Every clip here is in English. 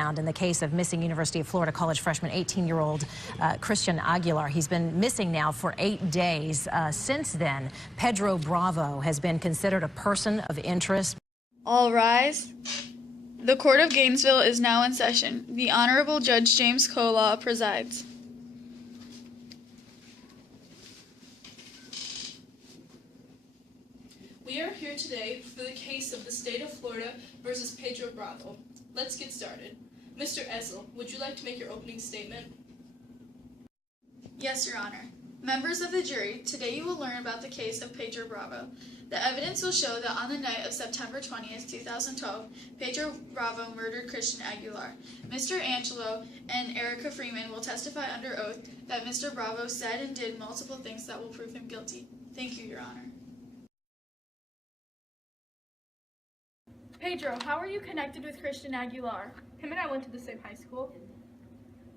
In the case of missing University of Florida college freshman 18-year-old Christian Aguilar. He's been missing now for 8 days. Since then, Pedro Bravo has been considered a person of interest. All rise. The Court of Gainesville is now in session. The Honorable Judge James Kolaw presides. We are here today for the case of the state of Florida versus Pedro Bravo. Let's get started. Mr. Ezel, would you like to make your opening statement? Yes, Your Honor. Members of the jury, today you will learn about the case of Pedro Bravo. The evidence will show that on the night of September 20th, 2012, Pedro Bravo murdered Christian Aguilar. Mr. Angelo and Erica Freeman will testify under oath that Mr. Bravo said and did multiple things that will prove him guilty. Thank you, Your Honor. Pedro, how are you connected with Christian Aguilar? Him and I went to the same high school.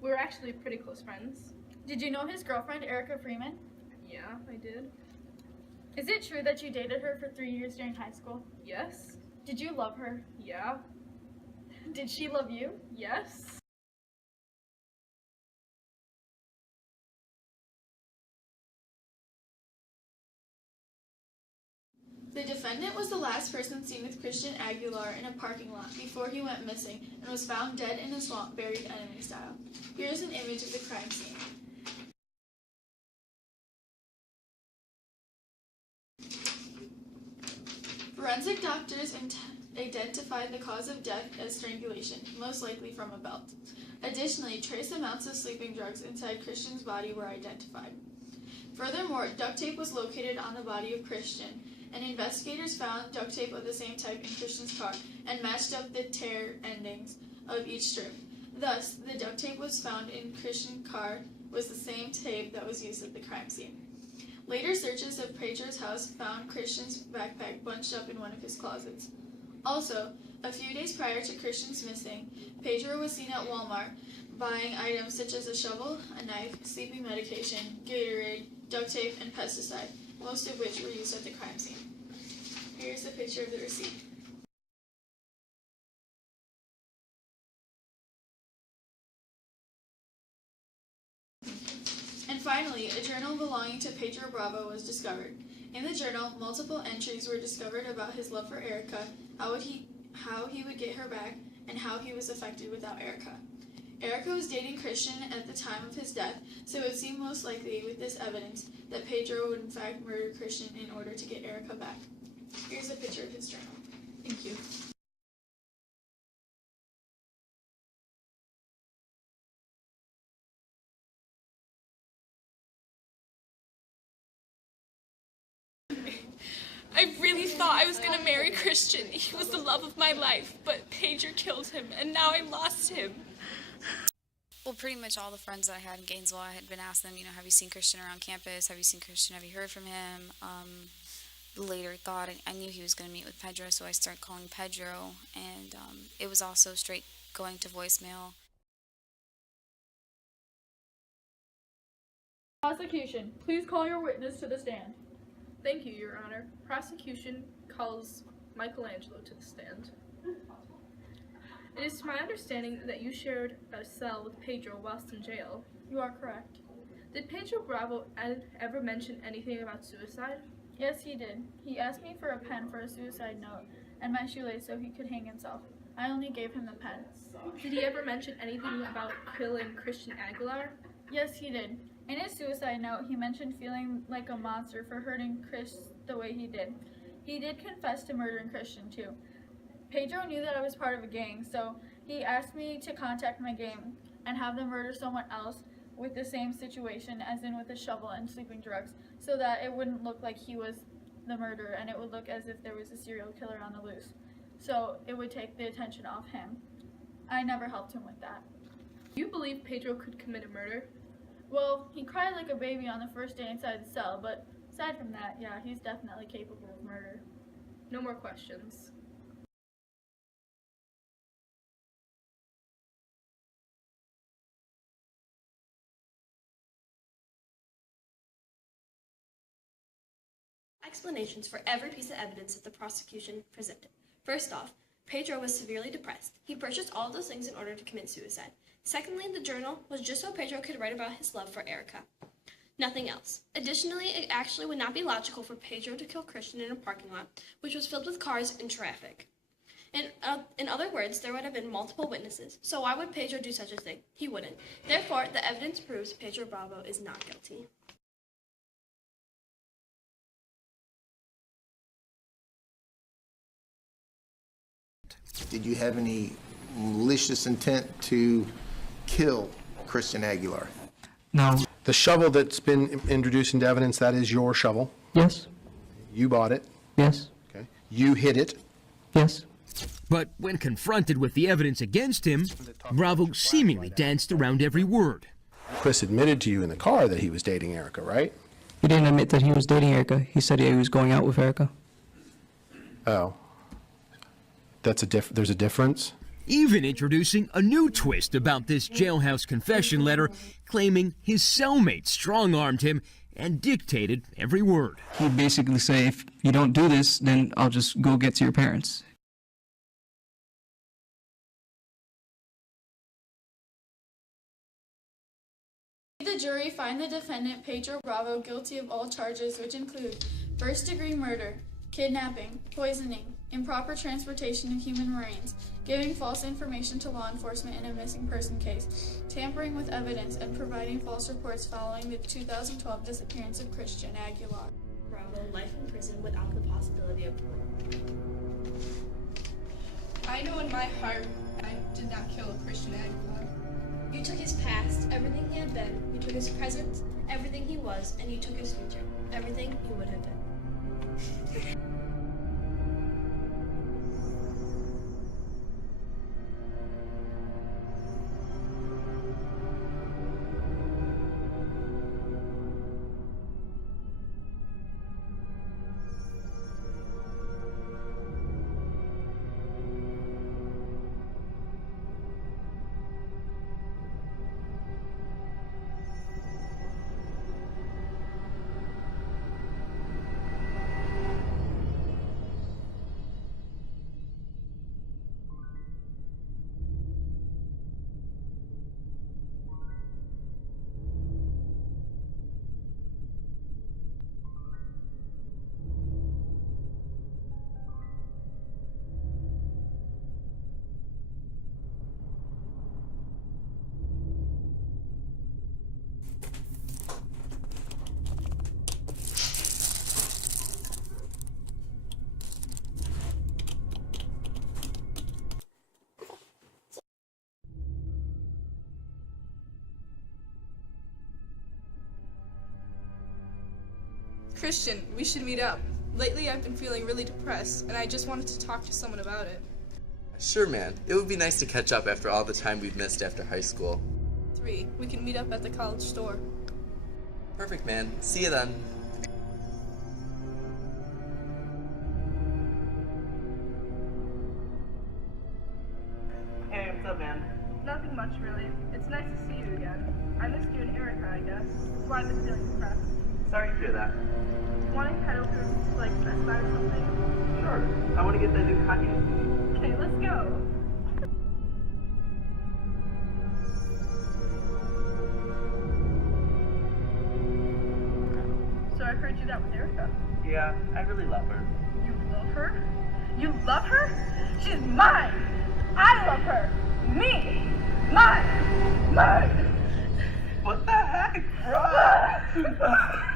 We were actually pretty close friends. Did you know his girlfriend, Erica Freeman? Yeah, I did. Is it true that you dated her for 3 years during high school? Yes. Did you love her? Yeah. Did she love you? Yes. The defendant was the last person seen with Christian Aguilar in a parking lot before he went missing and was found dead in a swamp, buried enemy style. Here is an image of the crime scene. Forensic doctors identified the cause of death as strangulation, most likely from a belt. Additionally, trace amounts of sleeping drugs inside Christian's body were identified. Furthermore, duct tape was located on the body of Christian, and investigators found duct tape of the same type in Christian's car and matched up the tear endings of each strip. Thus, the duct tape was found in Christian's car was the same tape that was used at the crime scene. Later searches of Pedro's house found Christian's backpack bunched up in one of his closets. Also, a few days prior to Christian's missing, Pedro was seen at Walmart buying items such as a shovel, a knife, sleeping medication, Gatorade, duct tape, and pesticide, most of which were used at the crime scene. Here's a picture of the receipt. And finally, a journal belonging to Pedro Bravo was discovered. In the journal, multiple entries were discovered about his love for Erica, how he would get her back, and how he was affected without Erica. Erica was dating Christian at the time of his death, so it would seem most likely with this evidence that Pedro would in fact murder Christian in order to get Erica back. Here's a picture of his journal. Thank you. I really thought I was going to marry Christian. He was the love of my life, but Pedro killed him, and now I lost him. Well, pretty much all the friends that I had in Gainesville, I had been asking them, have you seen Christian around campus? Have you seen Christian? Have you heard from him? Later thought I knew he was going to meet with Pedro, so I started calling Pedro, and it was also straight going to voicemail. Prosecution, please call your witness to the stand. Thank you, Your Honor. Prosecution calls Michelangelo to the stand. It is my understanding that you shared a cell with Pedro whilst in jail. You are correct. Did Pedro Bravo ever mention anything about suicide? Yes, he did. He asked me for a pen for a suicide note and my shoelace so he could hang himself. I only gave him the pen. Did he ever mention anything about killing Christian Aguilar? Yes, he did. In his suicide note, he mentioned feeling like a monster for hurting Chris the way he did. He did confess to murdering Christian, too. Pedro knew that I was part of a gang, so he asked me to contact my gang and have them murder someone else with the same situation, as in with a shovel and sleeping drugs, so that it wouldn't look like he was the murderer and it would look as if there was a serial killer on the loose. So it would take the attention off him. I never helped him with that. Do you believe Pedro could commit a murder? Well, he cried like a baby on the first day inside the cell, but aside from that, yeah, he's definitely capable of murder. No more questions. Explanations for every piece of evidence that the prosecution presented. First off, Pedro was severely depressed. He purchased all of those things in order to commit suicide. Secondly, the journal was just so Pedro could write about his love for Erica. Nothing else. Additionally, it actually would not be logical for Pedro to kill Christian in a parking lot, which was filled with cars and traffic. In other words, there would have been multiple witnesses. So why would Pedro do such a thing? He wouldn't. Therefore, the evidence proves Pedro Bravo is not guilty. Did you have any malicious intent to kill Christian Aguilar? No. The shovel that's been introduced into evidence, that is your shovel? Yes. You bought it? Yes. Okay. You hid it? Yes. But when confronted with the evidence against him, Bravo seemingly danced around every word. Chris admitted to you in the car that he was dating Erica, right? He didn't admit that he was dating Erica. He said he was going out with Erica. Oh. There's a difference? Even introducing a new twist about this jailhouse confession letter, claiming his cellmate strong-armed him and dictated every word. He'd basically say, if you don't do this, then I'll just go get to your parents. The jury find the defendant Pedro Bravo guilty of all charges, which include first-degree murder, kidnapping, poisoning, improper transportation of human remains, giving false information to law enforcement in a missing person case, tampering with evidence, and providing false reports following the 2012 disappearance of Christian Aguilar. Bravo, life in prison without the possibility of parole. I know in my heart I did not kill Christian Aguilar. You took his past, everything he had been. You took his present, everything he was, and you took his future, everything he would have been. Christian, we should meet up. Lately I've been feeling really depressed, and I just wanted to talk to someone about it. Sure, man. It would be nice to catch up after all the time we've missed after high school. 3, we can meet up at the college store. Perfect, man. See you then. Hey, what's up, man? Nothing much, really. It's nice to see you again. I missed you and Erica, I guess. That's why I've been feeling depressed. Sorry to hear that. Want to head over to, like, Best Buy or something? Sure. I want to get that new Kanye. Okay, let's go. So I heard you that with Erica. Yeah, I really love her. You love her? You love her? She's mine! I love her! Me! Mine! Mine! What the heck, bro?